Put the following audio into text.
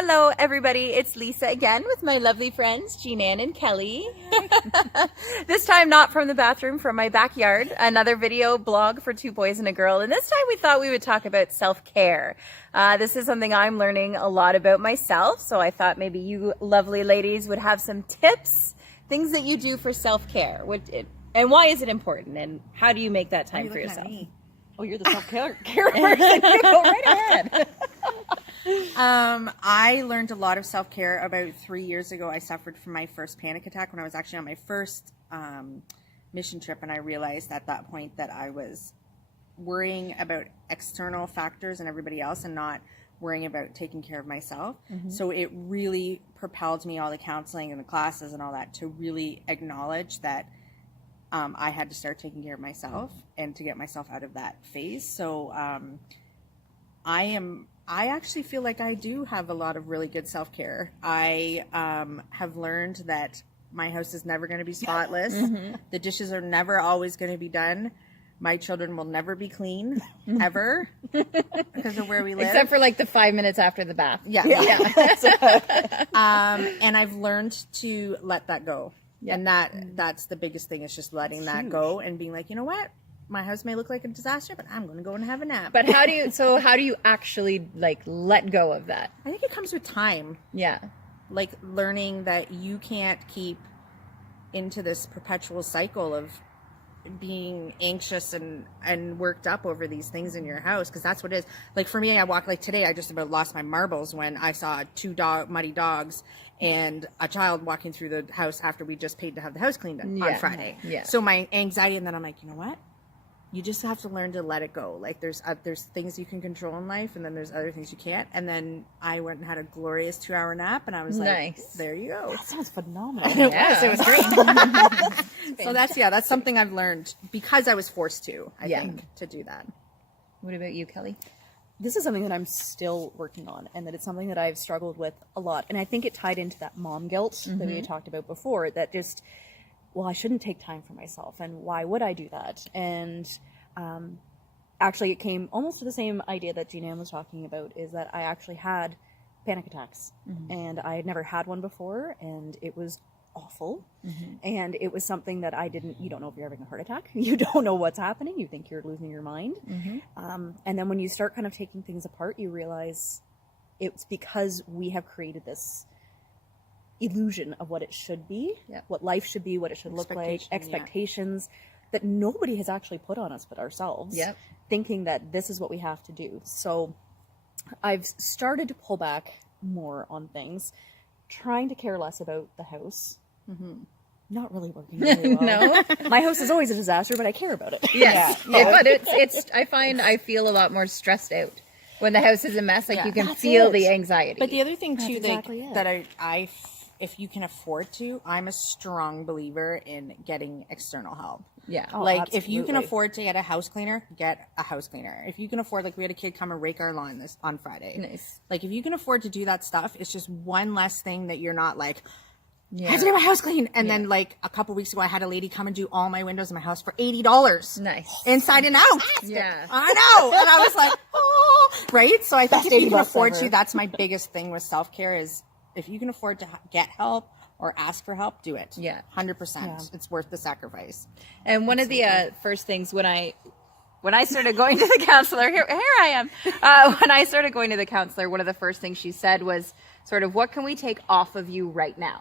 Hello, everybody. It's Lisa again with my lovely friends, Jean-Ann and Kelly. This time not from the bathroom, from my backyard. Another video blog for two boys and a girl. And this time we thought we would talk about self-care. This is something I'm learning a lot about myself. So I thought maybe you lovely ladies would have some tips, things that you do for self-care. And why is it important? And how do you make that time for yourself? Oh, you're the self-care person. You go right ahead. I learned a lot of self-care about 3 years ago. I suffered from my first panic attack when I was actually on my first mission trip, and I realized at that point that I was worrying about external factors and everybody else and not worrying about taking care of myself. Mm-hmm. So it really propelled me, all the counseling and the classes and all that, to really acknowledge that I had to start taking care of myself and to get myself out of that phase. So I actually feel like I do have a lot of really good self-care. I have learned that my house is never going to be spotless. Mm-hmm. The dishes are never always going to be done. My children will never be clean, ever, because of where we live. Except for like the 5 minutes after the bath. Yeah. And I've learned to let that go. Yeah. And that's the biggest thing, is just letting that go and being like, you know what? My house may look like a disaster, but I'm going to go and have a nap. But how do you actually like let go of that? I think it comes with time. Yeah. Like learning that you can't keep into this perpetual cycle of being anxious and worked up over these things in your house, because that's what it is. Like for me, I walked, like today, I just about lost my marbles when I saw two muddy dogs and a child walking through the house after we just paid to have the house cleaned on Friday. Yeah. So my anxiety, and then I'm like, you know what? You just have to learn to let it go. Like there's things you can control in life, and then there's other things you can't. And then I went and had a glorious 2-hour nap, and I was like, nice. There you go. That sounds phenomenal. It was great. So that's something I've learned because I was forced to, I think, to do that. What about you, Kelly? This is something that I'm still working on, and that it's something that I've struggled with a lot. And I think it tied into that mom guilt that we talked about before, that just, well, I shouldn't take time for myself, and why would I do that? And actually it came almost to the same idea that Jean-Ann was talking about, is that I actually had panic attacks, and I had never had one before, and it was awful. And it was something that you don't know if you're having a heart attack. You don't know what's happening. You think you're losing your mind. And then when you start kind of taking things apart, you realize it's because we have created this illusion of what it should be, what life should be, what it should look like, expectations that nobody has actually put on us but ourselves, thinking that this is what we have to do. So I've started to pull back more on things, trying to care less about the house. Not really working really well. No, my house is always a disaster, but I care about it. Yes, but it's. I feel a lot more stressed out when the house is a mess. Like you can feel the anxiety. But the other thing too, that I if you can afford to, I'm a strong believer in getting external help. Yeah. Like if you can afford to get a house cleaner, get a house cleaner. If you can afford, like we had a kid come and rake our lawn on Friday. Nice. Like if you can afford to do that stuff, it's just one less thing that you're not like, I have to get my house clean. And then like a couple weeks ago, I had a lady come and do all my windows in my house for $80. Nice. Inside and out. Yeah. I know. And I was like, oh, right. So I think if you can afford to, that's my biggest thing with self-care, is if you can afford to get help or ask for help, do it. Yeah. 100%. Yeah. It's worth the sacrifice. And one of the first things when I started going to the counselor, here I am. When I started going to the counselor, one of the first things she said was sort of, what can we take off of you right now?